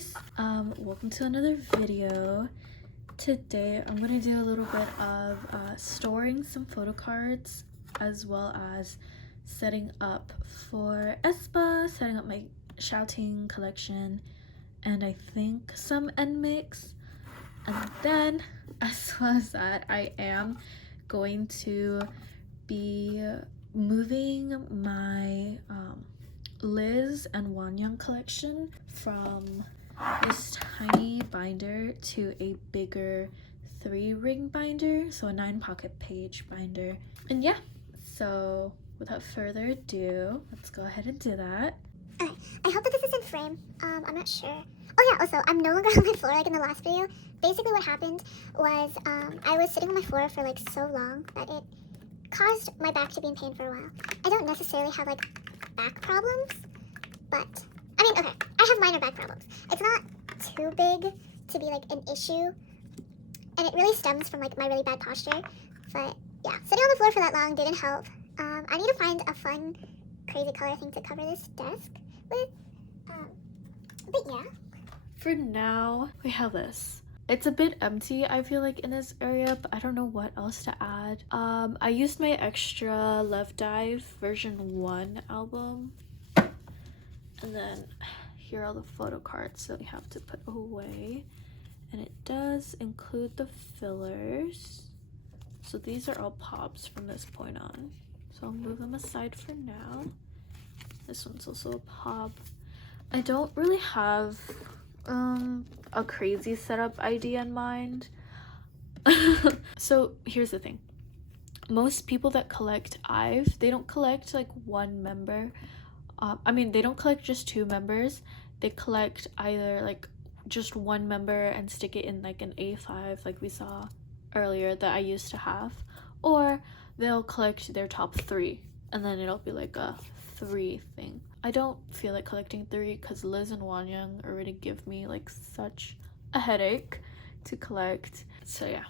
guys, welcome to another video. Today I'm gonna do a little bit of storing some photo cards as well as setting up for aespa, setting up my xiaoting collection, and I think some nmixx. And then as well as that, I am going to be moving my Liz and wonyoung collection from this tiny binder to a bigger 3-ring binder, so a 9-pocket page binder. And yeah, so without further ado, let's go ahead and do that. Okay, I hope that this is in frame. I'm not sure. Oh yeah, also, I'm no longer on my floor like in the last video. Basically what happened was I was sitting on my floor for like so long that it caused my back to be in pain for a while. I don't necessarily have like back problems, but I mean, okay, I have minor back problems. It's not too big to be like an issue, and it really stems from like my really bad posture. But yeah, sitting on the floor for that long didn't help. I need to find a fun, crazy color thing to cover this desk with. But yeah. For now, we have this. It's a bit empty, I feel like, in this area, but I don't know what else to add. I used my extra Love Dive version 1 album. And then here are the photo cards that we have to put away. And it does include the fillers. So these are all pops from this point on. So I'll move them aside for now. This one's also a pop. I don't really have a crazy setup idea in mind. So here's the thing. Most people that collect IVE, they don't collect like one member. I mean, they don't collect just 2 members. They collect either like just 1 member and stick it in like an A5 like we saw earlier that I used to have, or they'll collect their top 3 and then it'll be like a 3 thing. I don't feel like collecting 3 because Liz and wonyoung already give me like such a headache to collect. So yeah.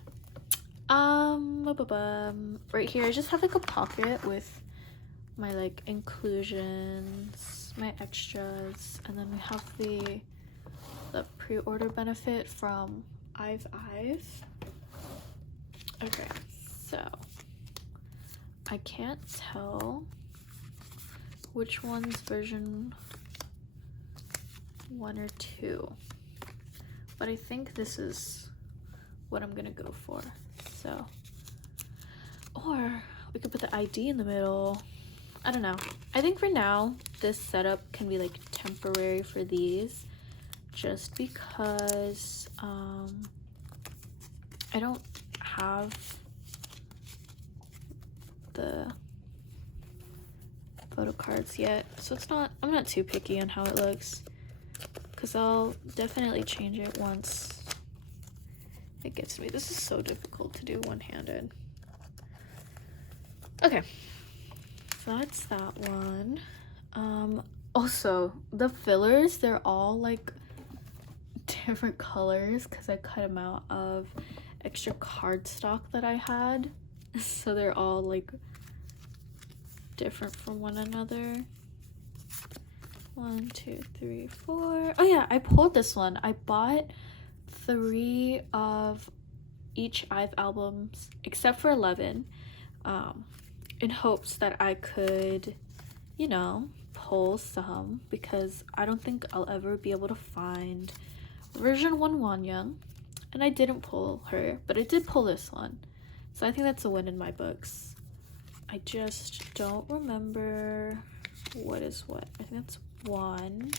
Right here I just have like a pocket with my like inclusions, my extras, and then we have the pre-order benefit from IVE. Okay, so I can't tell which one's version 1 or 2, but I think this is what I'm gonna go for. So, or we could put the ID in the middle. I don't know. I think for now this setup can be like temporary for these, just because I don't have the photo cards yet, so I'm not too picky on how it looks, because I'll definitely change it once it gets to me. This is so difficult to do one-handed. Okay, so that's that one. Also the fillers, they're all like different colors because I cut them out of extra cardstock that I had, so they're all like different from one another. 1, 2, 3, 4. Oh yeah, I pulled this one. I bought 3 of each IVE albums except for 11, in hopes that I could, you know, pull some, because I don't think I'll ever be able to find version 1 wonyoung, and I didn't pull her, but I did pull this one, so I think that's a win in my books. I just don't remember what is what. I think that's 1.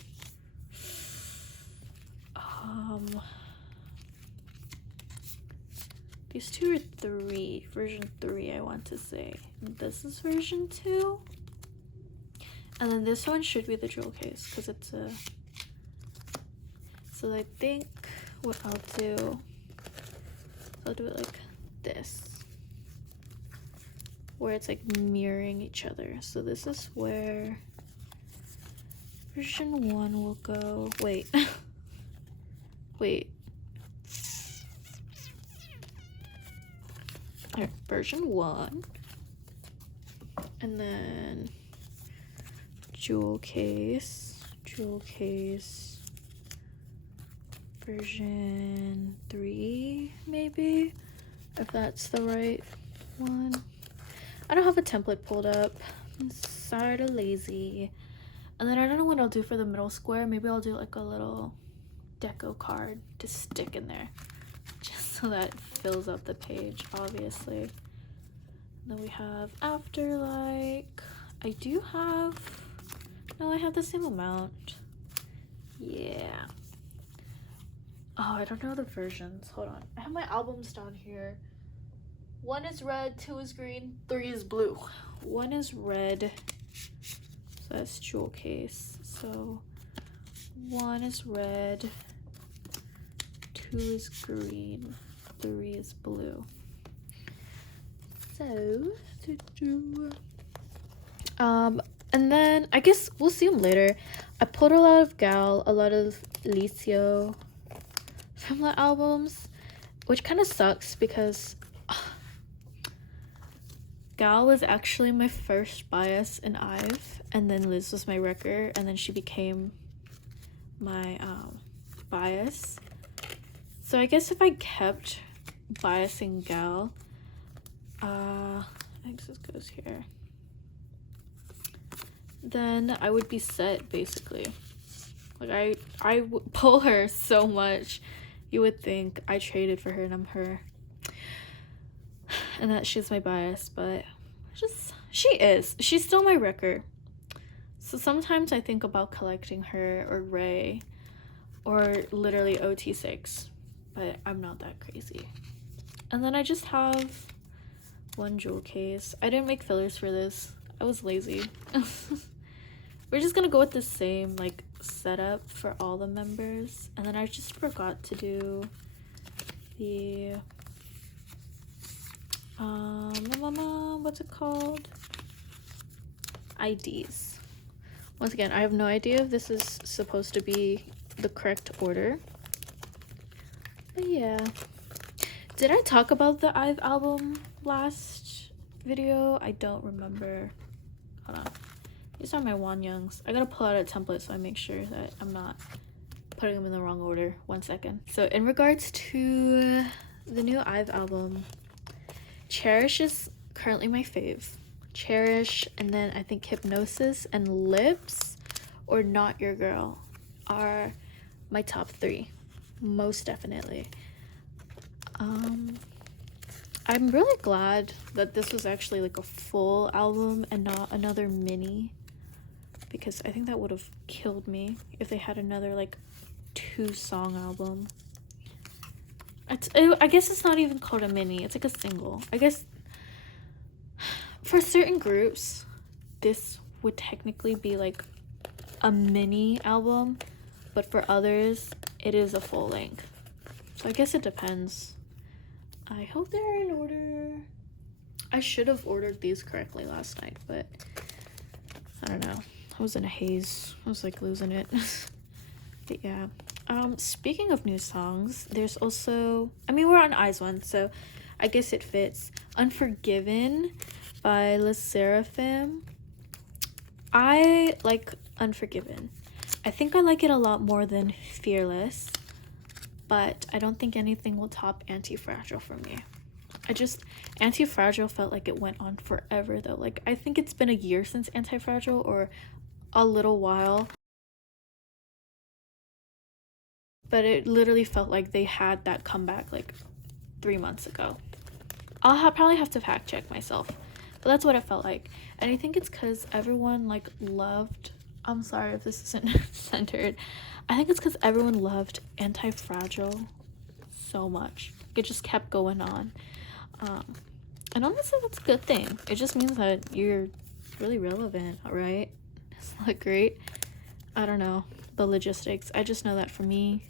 These 2 are 3, version 3 I want to say. And this is version 2. And then this one should be the jewel case because it's a... So I think what I'll do it like this, where it's like mirroring each other. So this is where version 1 will go. Wait. Wait. Here, version 1. And then jewel case, version 3, maybe, if that's the right one. I don't have a template pulled up. I'm sort of lazy. And then I don't know what I'll do for the middle square. Maybe I'll do like a little deco card to stick in there, just so that fills up the page, obviously. And then we have after, like, I do have, no, I have the same amount. Yeah. Oh, I don't know the versions. Hold on. I have my albums down here. 1 is red, 2 is green, 3 is blue. 1 is red. So that's jewel case. So 1 is red, 2 is green, 3 is blue. So, and then I guess we'll see them later. I pulled a lot of Gal, a lot of Licio from the albums, which kind of sucks because Gal was actually my first bias in IVE, and then Liz was my wrecker, and then she became my bias. So I guess if I kept biasing Gal, I think this goes here, then I would be set, basically. Like, I would pull her so much. You would think I traded for her and I'm her. And that she's my bias, but she's still my wrecker. So sometimes I think about collecting her or Ray or literally OT6, but I'm not that crazy. And then I just have 1 jewel case. I didn't make fillers for this. I was lazy. We're just gonna go with the same like setup for all the members, and then I just forgot to do the what's it called, IDs. Once again, I have no idea if this is supposed to be the correct order, but yeah. Did I talk about the IVE album last video? I don't remember. Hold on. These are my wonyoungs. I gotta pull out a template so I make sure that I'm not putting them in the wrong order. 1 second. So in regards to the new IVE album, Cherish is currently my fave. Cherish, and then I think Hypnosis and Lips or Not Your Girl are my top 3, most definitely. I'm really glad that this was actually like a full album and not another mini, because I think that would have killed me if they had another like 2-song album. I guess it's not even called a mini, it's like a single. I guess for certain groups this would technically be like a mini album, but for others it is a full length. So I guess it depends. I hope they're in order. I should have ordered these correctly last night, but I don't know. I was in a haze. I was like losing it. But yeah. Speaking of new songs, there's also, I mean, we're on izone, so I guess it fits. Unforgiven by Le Seraphim. I like Unforgiven. I think I like it a lot more than Fearless, but I don't think anything will top Anti-Fragile for me. Anti-Fragile felt like it went on forever though. Like, I think it's been a year since Anti-Fragile, or a little while. But it literally felt like they had that comeback like 3 months ago. I'll probably have to fact check myself, but that's what it felt like. And I think it's because everyone like loved, I'm sorry if this isn't centered, I think it's because everyone loved Anti-Fragile so much. It just kept going on. And honestly, that's a good thing. It just means that you're really relevant, right? It's not great. I don't know the logistics. I just know that for me,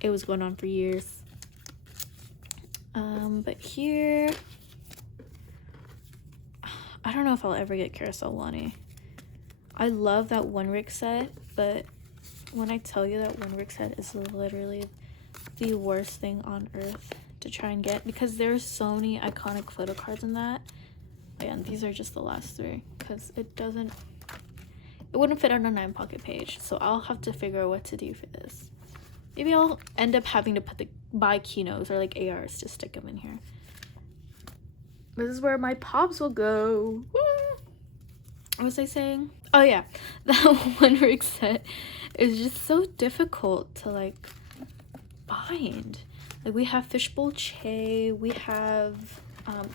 it was going on for years. But here, I don't know if I'll ever get Carousel Lonnie. I love that One Rick set, but when I tell you that One Rick set is literally the worst thing on earth to try and get, because there's so many iconic photo cards in that. And these are just the last 3, because it wouldn't fit on a 9 pocket page, so I'll have to figure out what to do for this. Maybe I'll end up having to buy kinos or like ARs to stick them in here. This is where my pops will go. Woo! What was I saying? Oh yeah, that one rig set is just so difficult to like find. Like we have fishbowl che, we have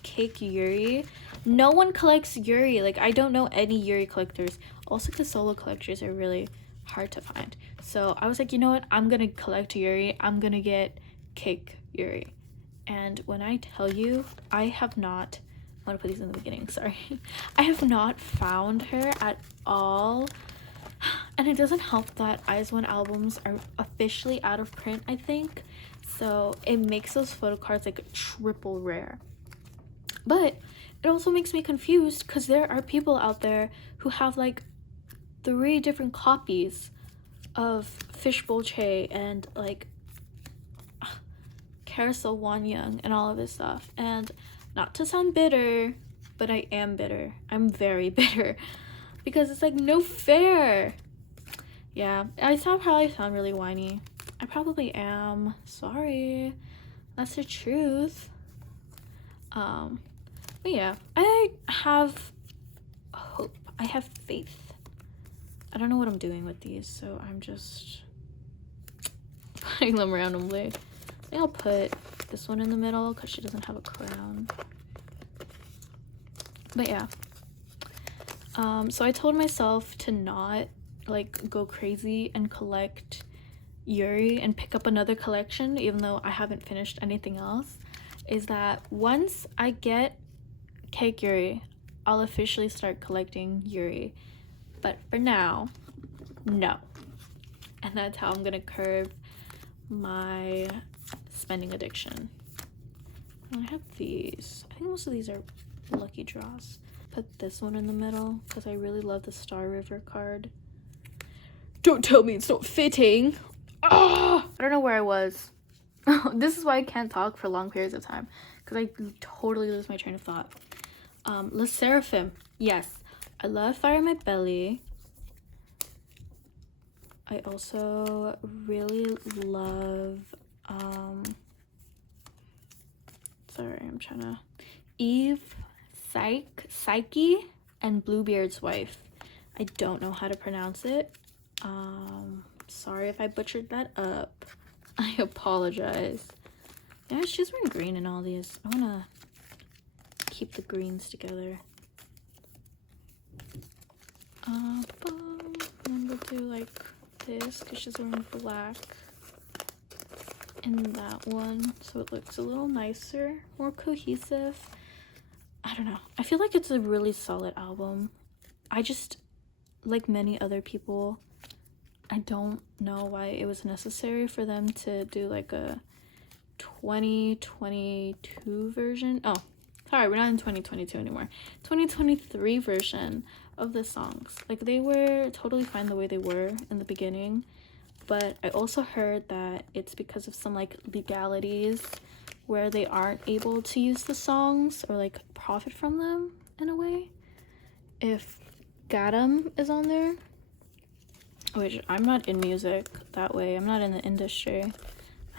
cake yuri. No one collects yuri. Like I don't know any yuri collectors. Also because solo collectors are really hard to find. So I was like, you know what? I'm gonna collect yuri. I'm gonna get cake yuri. And when I tell you, I have not, I want to put these in the beginning, sorry. I have not found her at all. And it doesn't help that izone albums are officially out of print, I think. So it makes those photo cards like triple rare. But it also makes me confused because there are people out there who have like 3 different copies of fishbowl che and like carousel wonyoung and all of this stuff. And not to sound bitter, but I am bitter. I'm very bitter because it's like no fair. Yeah, I probably sound really whiny. I probably am. Sorry. That's the truth. But yeah, I have hope. I have faith. I don't know what I'm doing with these, so I'm just putting them randomly. I think I'll put this one in the middle because she doesn't have a crown. But yeah. So I told myself to not like go crazy and collect yuri and pick up another collection even though I haven't finished anything else. Is that once I get cake yuri, I'll officially start collecting yuri. But for now, no. And that's how I'm gonna curb my spending addiction. I have these. I think most of these are lucky draws. Put this one in the middle because I really love the Star River card. Don't tell me it's not fitting. Oh, I don't know where I was. This is why I can't talk for long periods of time because I totally lose my train of thought. Le Seraphim. Yes, I love Fire in My Belly. I also really love sorry, I'm trying to Eve, Psyche, and Bluebeard's Wife. I don't know how to pronounce it. Sorry if I butchered that up. I apologize. Yeah, she's wearing green in all these. I want to keep the greens together. I'm gonna do like this because she's wearing black in that one, so it looks a little nicer, more cohesive. I don't know. I feel like it's a really solid album. I just, like many other people, I don't know why it was necessary for them to do like a 2022 version. Oh, sorry, we're not in 2022 anymore. 2023 version of the songs. Like they were totally fine the way they were in the beginning, but I also heard that it's because of some like legalities where they aren't able to use the songs or like profit from them in a way if Gatum is on there, which I'm not in music that way. I'm not in the industry.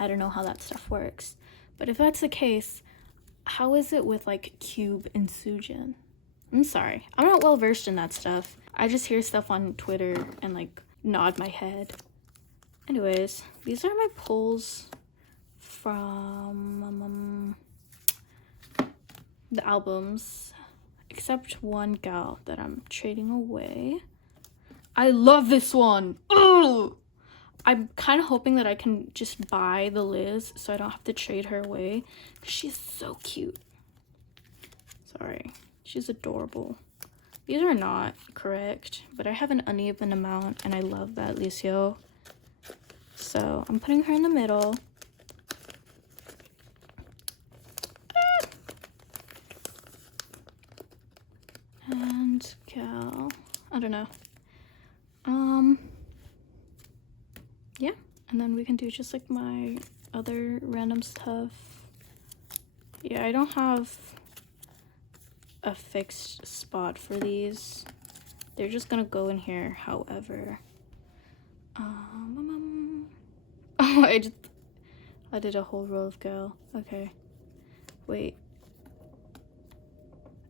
I don't know how that stuff works, but if that's the case, how is it with like Cube and Sujin? I'm sorry, I'm not well versed in that stuff. I just hear stuff on Twitter and like nod my head. Anyways, these are my pulls from the albums, except one gal that I'm trading away. I love this one. Oh, I'm kind of hoping that I can just buy the Liz so I don't have to trade her away. She's so cute. Sorry, she's adorable. These are not correct, but I have an uneven amount and I love that Licio. So I'm putting her in the middle. And gal, I don't know. Yeah, and then we can do just like my other random stuff. Yeah, I don't have a fixed spot for these. They're just gonna go in here however. Oh Oh, I did a whole row of girl. Okay. Wait.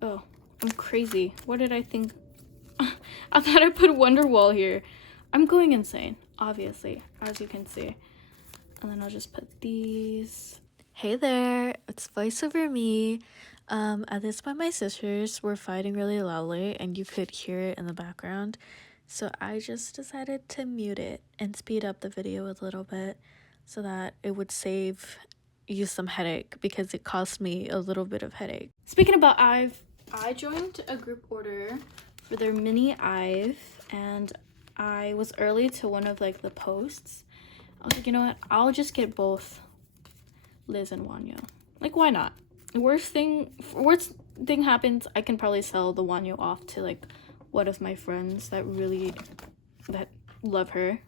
Oh, I'm crazy. What did I think? I thought I put Wonderwall here. I'm going insane, obviously, as you can see. And then I'll just put these. Hey there, it's voiceover me. At this point, my sisters were fighting really loudly and you could hear it in the background. So I just decided to mute it and speed up the video a little bit so that it would save you some headache, because it cost me a little bit of headache. Speaking about Ive, I joined a group order for their mini Ive and I was early to one of like the posts. I was like, you know what, I'll just get both Liz and Wonyo. Like, why not? Worst thing happens, I can probably sell the Wonyo off to like one of my friends that love her,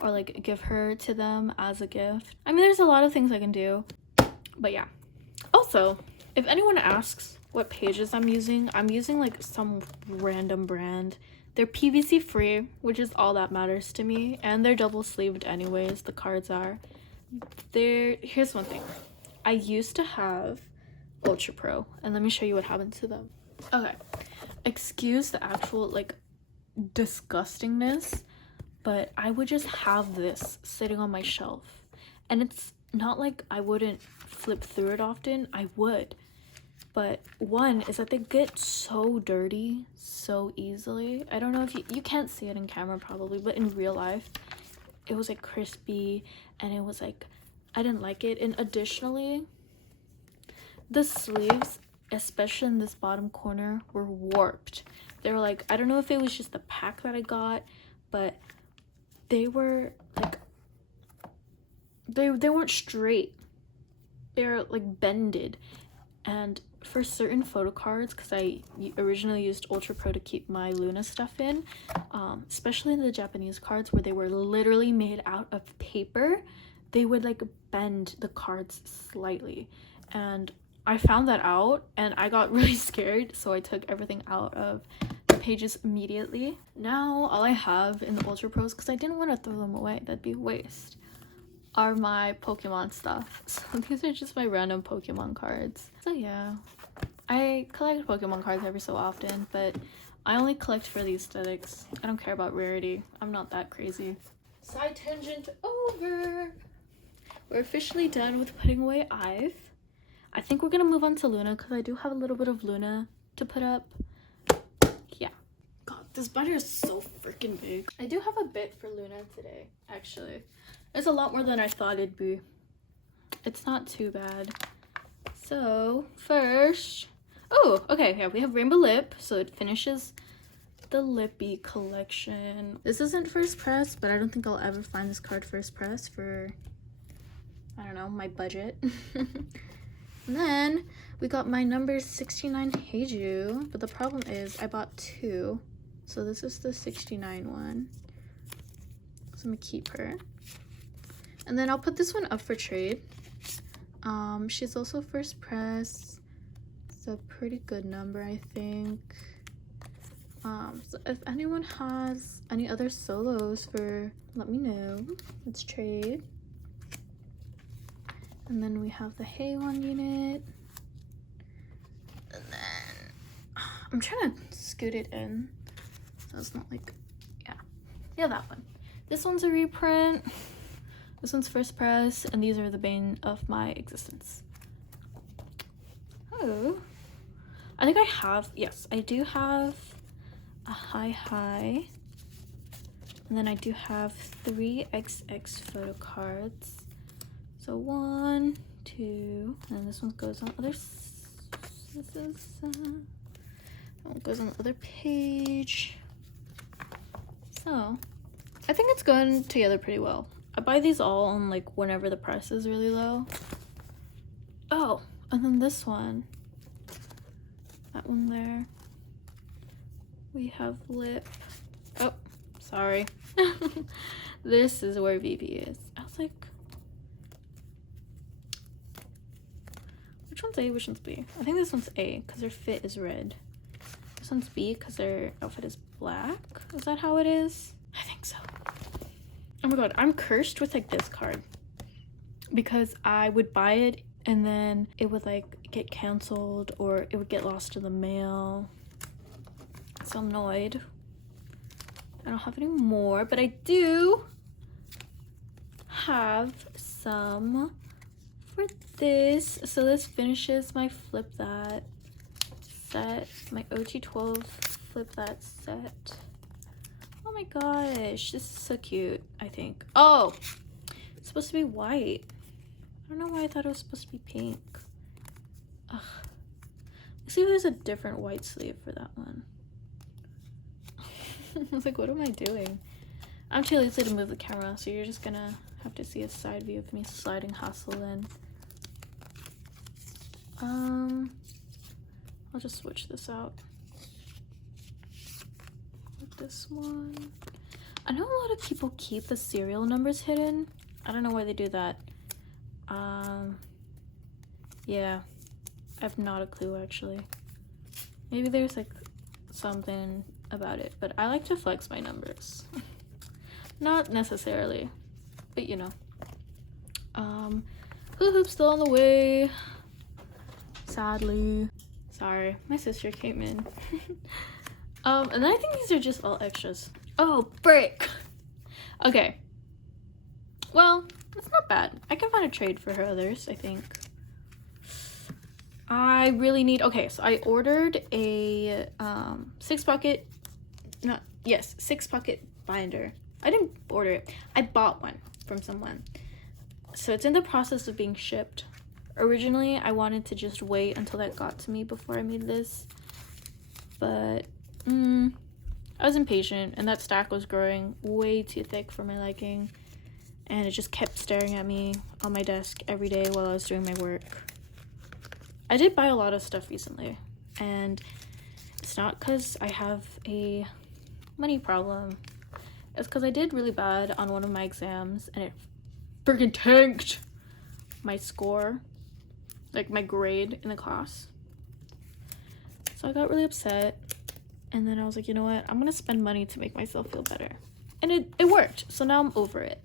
or like give her to them as a gift. I mean, there's a lot of things I can do, but yeah. Also, if anyone asks what pages I'm using like some random brand. They're PVC free, which is all that matters to me, and they're double sleeved anyways, the cards are. Here's one thing. I used to have Ultra Pro, and let me show you what happened to them. Okay, excuse the actual like disgustingness, but I would just have this sitting on my shelf, and it's not like I wouldn't flip through it often. I would, but one is that they get so dirty so easily. I don't know if you can't see it in camera probably, but in real life it was like crispy and it was like, I didn't like it. And additionally, the sleeves, especially in this bottom corner, were warped. They were like, I don't know if it was just the pack that I got, but they were like, they weren't straight. They're like bended. And for certain photo cards, because I originally used Ultra Pro to keep my Loona stuff in, especially in the Japanese cards where they were literally made out of paper, they would like bend the cards slightly. And I found that out and I got really scared, so I took everything out of the pages immediately. Now all I have in the Ultra Pros, because I didn't want to throw them away, that'd be waste, are my Pokemon stuff. So these are just my random Pokemon cards. So yeah, I collect Pokemon cards every so often, but I only collect for the aesthetics. I don't care about rarity. I'm not that crazy. Side tangent over. We're officially done with putting away Ive. I think we're gonna move on to Loona because I do have a little bit of Loona to put up. Yeah. God, this binder is so freaking big. I do have a bit for Loona today, actually. It's a lot more than I thought it'd be. It's not too bad. So first, oh, okay, yeah, we have Rainbow Lip, so it finishes the Lippy collection. This isn't first press, but I don't think I'll ever find this card first press for, I don't know, my budget. And then we got my number 69 Heiju, but the problem is I bought two, so this is the 69 one. So I'm gonna keep her. And then I'll put this one up for trade. She's also first press. It's a pretty good number, I think. So if anyone has any other solos let me know. Let's trade. And then we have the haewon unit. And then I'm trying to scoot it in so it's not like, yeah, that one. This one's a reprint. This one's first press, and these are the bane of my existence. Oh, I think I have, yes, I do have a high, and then I do have 3 XX photo cards. So 1, 2, and this one goes on other. This is that one goes on the other page. So I think it's going together pretty well. I buy these all on like whenever the price is really low. Oh, and then this one, that one there. We have Lip. Oh, sorry. This is where VP is. I was like, which one's A, which one's B? I think this one's A because their fit is red. This one's B because their outfit is black. Is that how it is? I think so. Oh my god, I'm cursed with like this card. because I would buy it and then it would like get canceled or it would get lost in the mail. So I'm annoyed. I don't have any more, but I do have some for this. So this finishes my Flip That set, my OT12 Flip That set. Oh my gosh, this is so cute. I think, oh, it's supposed to be white. I don't know why I thought it was supposed to be pink. Ugh. Let's see if there's a different white sleeve for that one. I was like, what am I doing? I'm too lazy to move the camera, so you're just gonna have to see a side view of me sliding hustle in. I'll just switch this out with this one. I know a lot of people keep the serial numbers hidden. I don't know why they do that. Yeah, I have not a clue actually. Maybe there's like something about it, but I like to flex my numbers. Not necessarily, but you know. Hula hoop's still on the way, sadly. Sorry, my sister came in. And then I think these are just all extras. Oh, brick. Okay, well, it's not bad. I can find a trade for her others, I think. I really need, okay, so I ordered a 6-pocket binder. I didn't order it. I bought one from someone. So it's in the process of being shipped. Originally, I wanted to just wait until that got to me before I made this. But I was impatient and that stack was growing way too thick for my liking. And it just kept staring at me on my desk every day while I was doing my work. I did buy a lot of stuff recently, and it's not because I have a money problem. It's because I did really bad on one of my exams, and it freaking tanked my score, like my grade in the class. So I got really upset, and then I was like, you know what? I'm gonna spend money to make myself feel better. And it worked, so now I'm over it.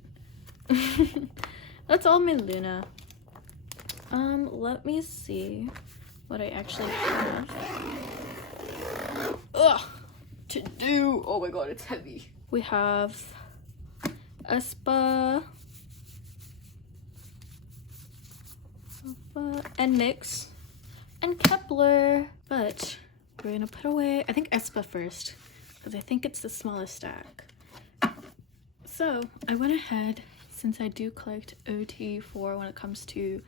That's all my Luna. Let me see what I actually have. Ugh, to do. Oh my god, it's heavy. We have aespa, nmixx, and Kepler. But we're gonna put away, I think aespa first, because I think it's the smallest stack. So I went ahead, since I do collect OT4 when it comes to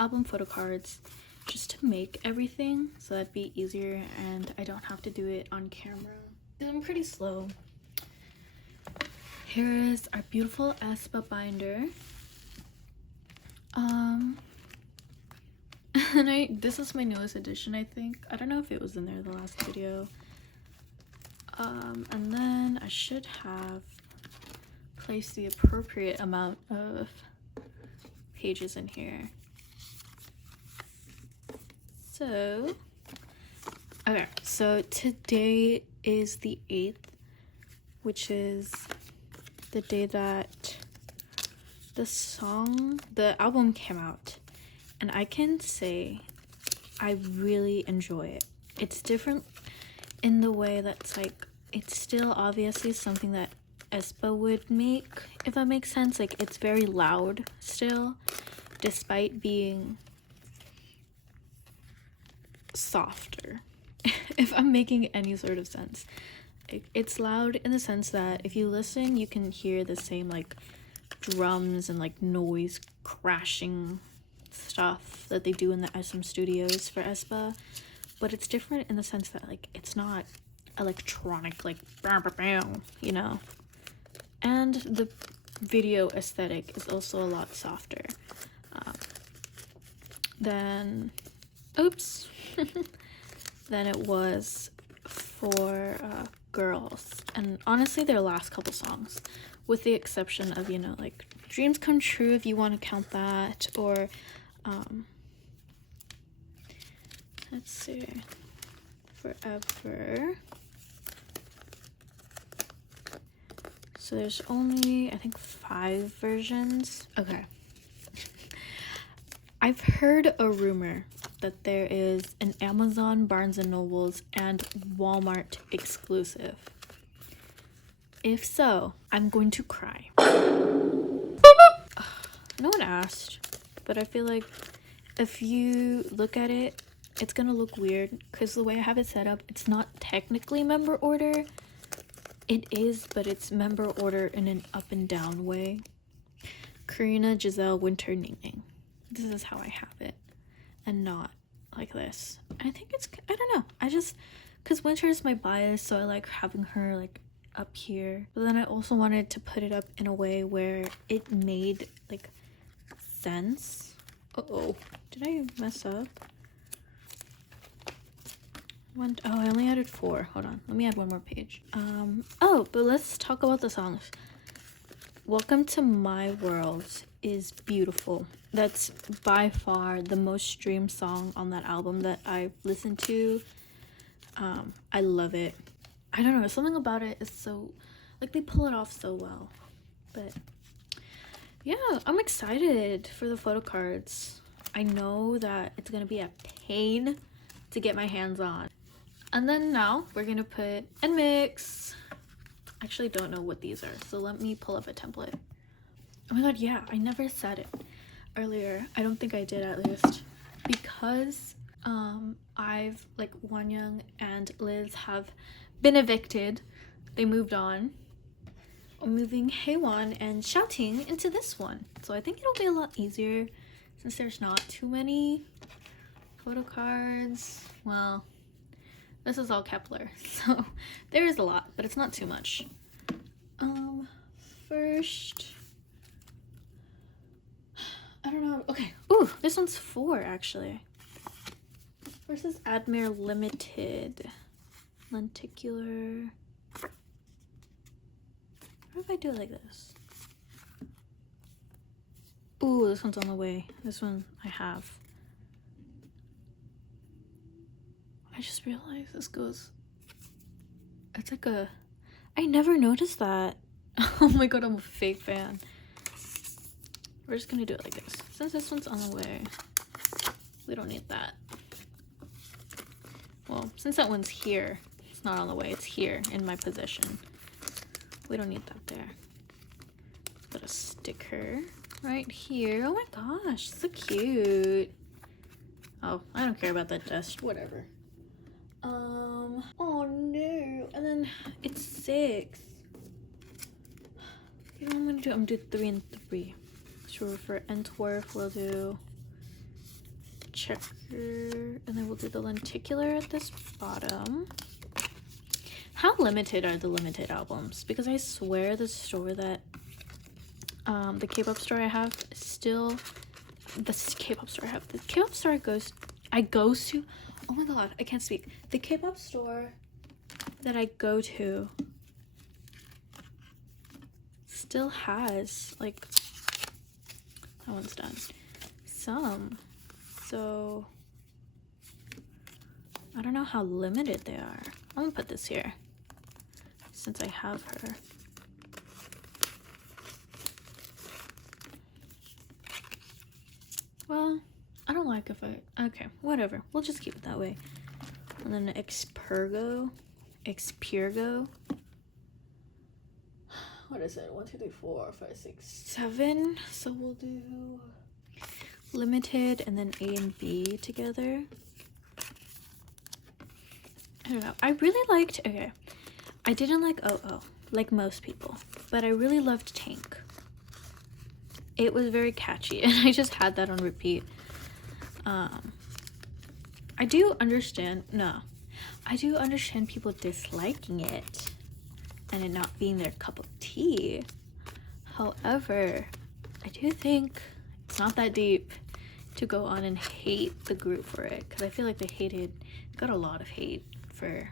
album photo cards, just to make everything so that'd be easier and I don't have to do it on camera. I'm pretty slow. Here is our beautiful aespa binder. And this is my newest edition, I think. I don't know if it was in there the last video. And then I should have placed the appropriate amount of pages in here. So, okay, so today is the 8th, which is the day that the album came out. And I can say I really enjoy it. It's different in the way that's like, it's still obviously something that aespa would make, if that makes sense. Like, it's very loud still, despite being softer, if I'm making any sort of sense. It's loud in the sense that if you listen, you can hear the same like drums and like noise crashing stuff that they do in the SM studios for aespa, but it's different in the sense that like it's not electronic, like bam, bam, bam, you know. And the video aesthetic is also a lot softer than than it was for girls. And honestly, their last couple songs, with the exception of, you know, like Dreams Come True, if you want to count that, or let's see, Forever. So there's only, I think, 5 versions. Okay. I've heard a rumor that there is an Amazon, Barnes and Nobles, and Walmart exclusive. If so, I'm going to cry. No one asked, but I feel like if you look at it, it's gonna look weird because the way I have it set up, it's not technically member order. It is, but it's member order in an up and down way. Karina, Giselle, Winter, nmixx. This is how I have it, and not like this. I think it's, I don't know, I just, because Winter is my bias, so I like having her like up here, but then I also wanted to put it up in a way where it made like sense. Uh-oh, did I mess up? Oh, I only added 4. Hold on, let me add one more page. Oh, but let's talk about the songs. Welcome to My World is beautiful. That's by far the most streamed song on that album that I've listened to. I love it. I don't know, something about it is so, like, they pull it off so well. But yeah, I'm excited for the photo cards. I know that it's gonna be a pain to get my hands on. And then now we're gonna put nmixx. I actually don't know what these are, so let me pull up a template. Oh my god, yeah, I never said it earlier. I don't think I did, at least, because I've, like, Wonyoung and Liz have been evicted. They moved on. I'm moving haewon and xiaoting into this one, so I think it'll be a lot easier since there's not too many photo cards. Well, this is all Kepler, so there is a lot, but it's not too much. First, I don't know. Okay. Ooh, this one's 4 actually. First is Admire Limited. Lenticular. What if I do it like this? Ooh, this one's on the way. This one I have. I just realized this goes, it's like a, I never noticed that. Oh my god, I'm a fake fan. We're just gonna do it like this. Since this one's on the way, we don't need that. Well, since that one's here, it's not on the way, it's here in my position. We don't need that there. Put a sticker right here. Oh my gosh, so cute. Oh, I don't care about that dust, whatever. Oh no, and then it's 6. You know what I'm gonna do? I'm gonna do 3 and 3. So for Antwerp, we'll do checker, and then we'll do the lenticular at this bottom. How limited are the limited albums? Because I swear the store that, the K-pop store I have is still, the K-pop store I go to, oh my god, I can't speak. The K-pop store that I go to still has, like, that one's done, some. So I don't know how limited they are. I'm gonna put this here since I have her. Well, I don't like if okay, whatever. We'll just keep it that way. And then Xpurgo. What is it? 1, 2, 3, 4, 5, 6, 7. So we'll do limited and then A and B together. I don't know. I really liked, okay, I didn't like OO, like most people, but I really loved Tank. It was very catchy, and I just had that on repeat. I do understand people disliking it and it not being their cup of tea. However, I do think it's not that deep to go on and hate the group for it, because I feel like they got a lot of hate for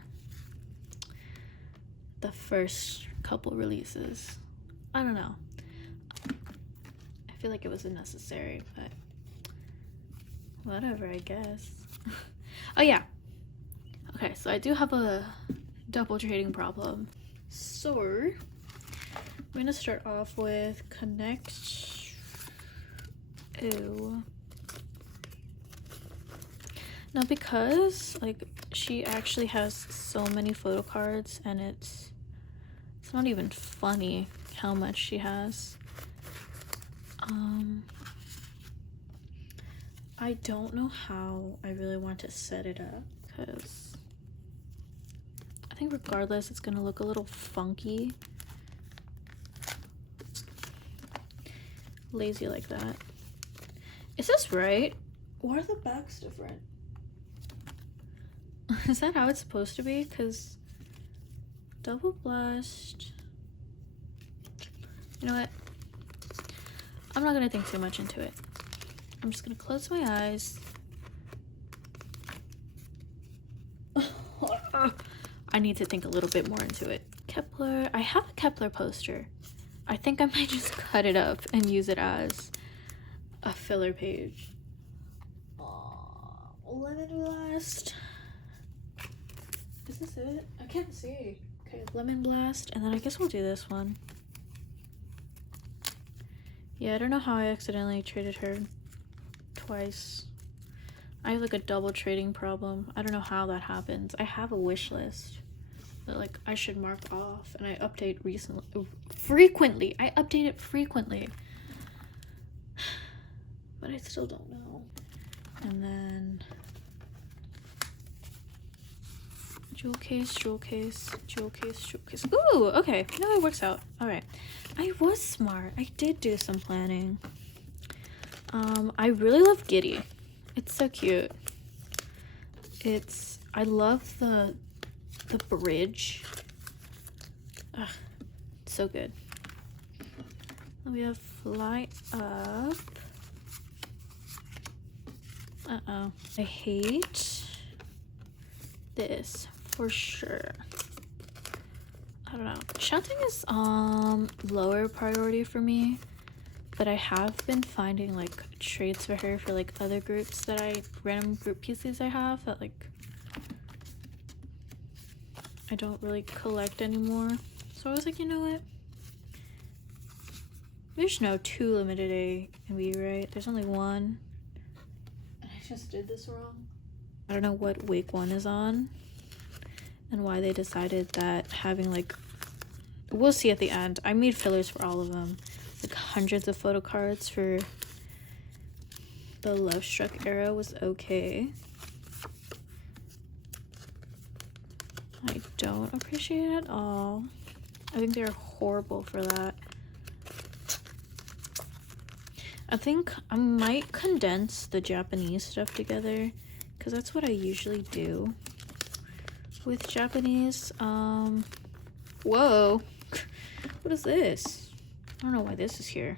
the first couple releases. I don't know. I feel like it was unnecessary, but whatever, I guess. Oh yeah. Okay, so I do have a double trading problem. So I'm gonna start off with connect. Ew. Now because like she actually has so many photo cards and it's not even funny how much she has. I don't know how I really want to set it up because I think regardless it's gonna look a little funky. Lazy like that. Is this right? Why are the backs different? Is that how it's supposed to be? Because double blushed. You know what? I'm not gonna think too much into it. I'm just gonna close my eyes. I need to think a little bit more into it. Kepler. I have a Kepler poster. I think I might just cut it up and use it as a filler page. Lemon Blast. Is this it? I can't see. Okay, Lemon Blast, and then I guess we'll do this one. Yeah, I don't know how I accidentally traded her twice. I have like a double trading problem. I don't know how that happens. I have a wish list that like I should mark off, and I update frequently. I update it frequently. But I still don't know. And then jewel case, jewel case, jewel case, jewel case. Ooh, okay. No, it works out. All right. I was smart. I did do some planning. I really love Giddy. It's so cute. I love the bridge. Ugh, it's so good. Then we have Fly Up. Uh-oh. I hate this for sure. I don't know. Xiaoting is lower priority for me, but I have been finding like traits for her for like other groups that random group pieces I have that like I don't really collect anymore. So I was like, you know what? There's no 2 limited A and B, right? There's only 1. And I just did this wrong. I don't know what week 1 is on and why they decided that having like, we'll see at the end. I made fillers for all of them. Like hundreds of photo cards for the Love Struck era was okay. I don't appreciate it at all. I think they're horrible for that. I think I might condense the Japanese stuff together because that's what I usually do with Japanese. Whoa. What is this? I don't know why this is here.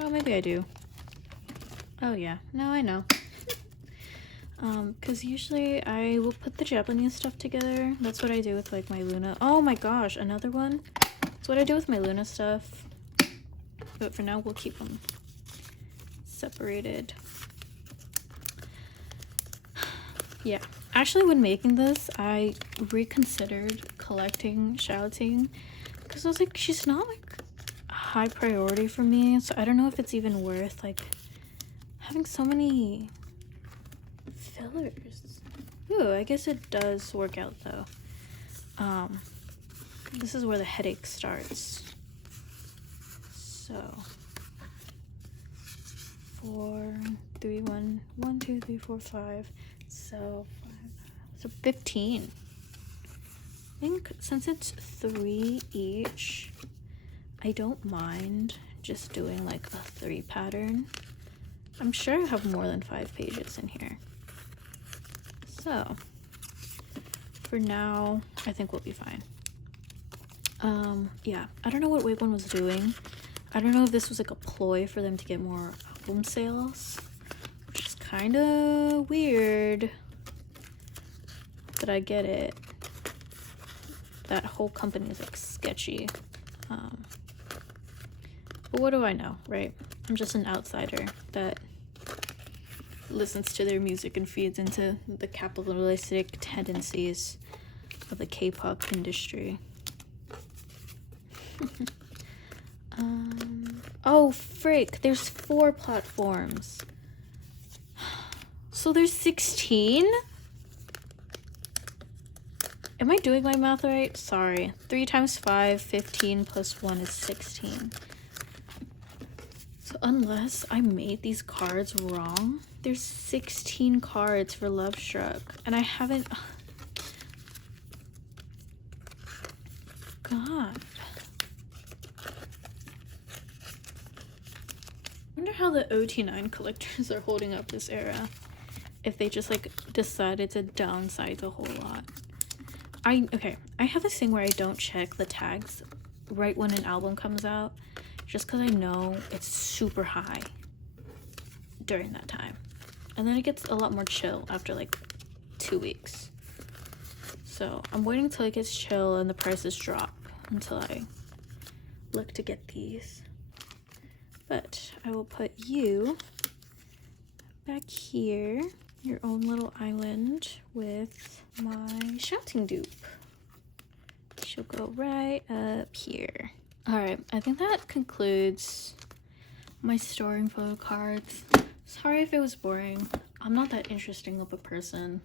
Oh, maybe I do. Oh yeah, now I know. Because usually I will put the Japanese stuff together. That's what I do with like my Loona. Oh my gosh, another one. That's what I do with my Loona stuff. But for now, we'll keep them separated. Yeah, actually when making this, I reconsidered collecting Xiaoting because I was like, she's not like a high priority for me. So I don't know if it's even worth like having so many fillers. Ooh, I guess it does work out though. This is where the headache starts. So 4, 3, 1, 1, 2, 3, 4, 5. So 15. I think since it's 3 each, I don't mind just doing like a 3 pattern. I'm sure I have more than 5 pages in here. So for now, I think we'll be fine. Yeah, I don't know what Wig One was doing. I don't know if this was like a ploy for them to get more album sales, which is kind of weird, but I get it. That whole company is like sketchy. But what do I know, right? I'm just an outsider that listens to their music and feeds into the capitalistic tendencies of the K-pop industry. Oh frick, there's 4 platforms. So there's 16? Am I doing my math right? Sorry. 3 times 5, 15 plus 1 is 16. So unless I made these cards wrong, there's 16 cards for Love Struck. And I haven't... God. I wonder how the OT9 collectors are holding up this era. If they just like decided to downsize a whole lot. I have this thing where I don't check the tags right when an album comes out, just because I know it's super high during that time, and then it gets a lot more chill after like 2 weeks. So I'm waiting till it gets chill and the prices drop until I look to get these. But I will put you back here, your own little island with my xiaoting dupe. She'll go right up here. Alright, I think that concludes my storing photo cards. Sorry if it was boring. I'm not that interesting of a person.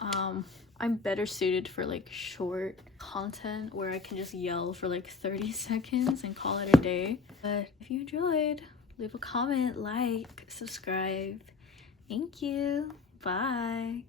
I'm better suited for like short content where I can just yell for like 30 seconds and call it a day. But if you enjoyed, leave a comment, like, subscribe. Thank you. Bye.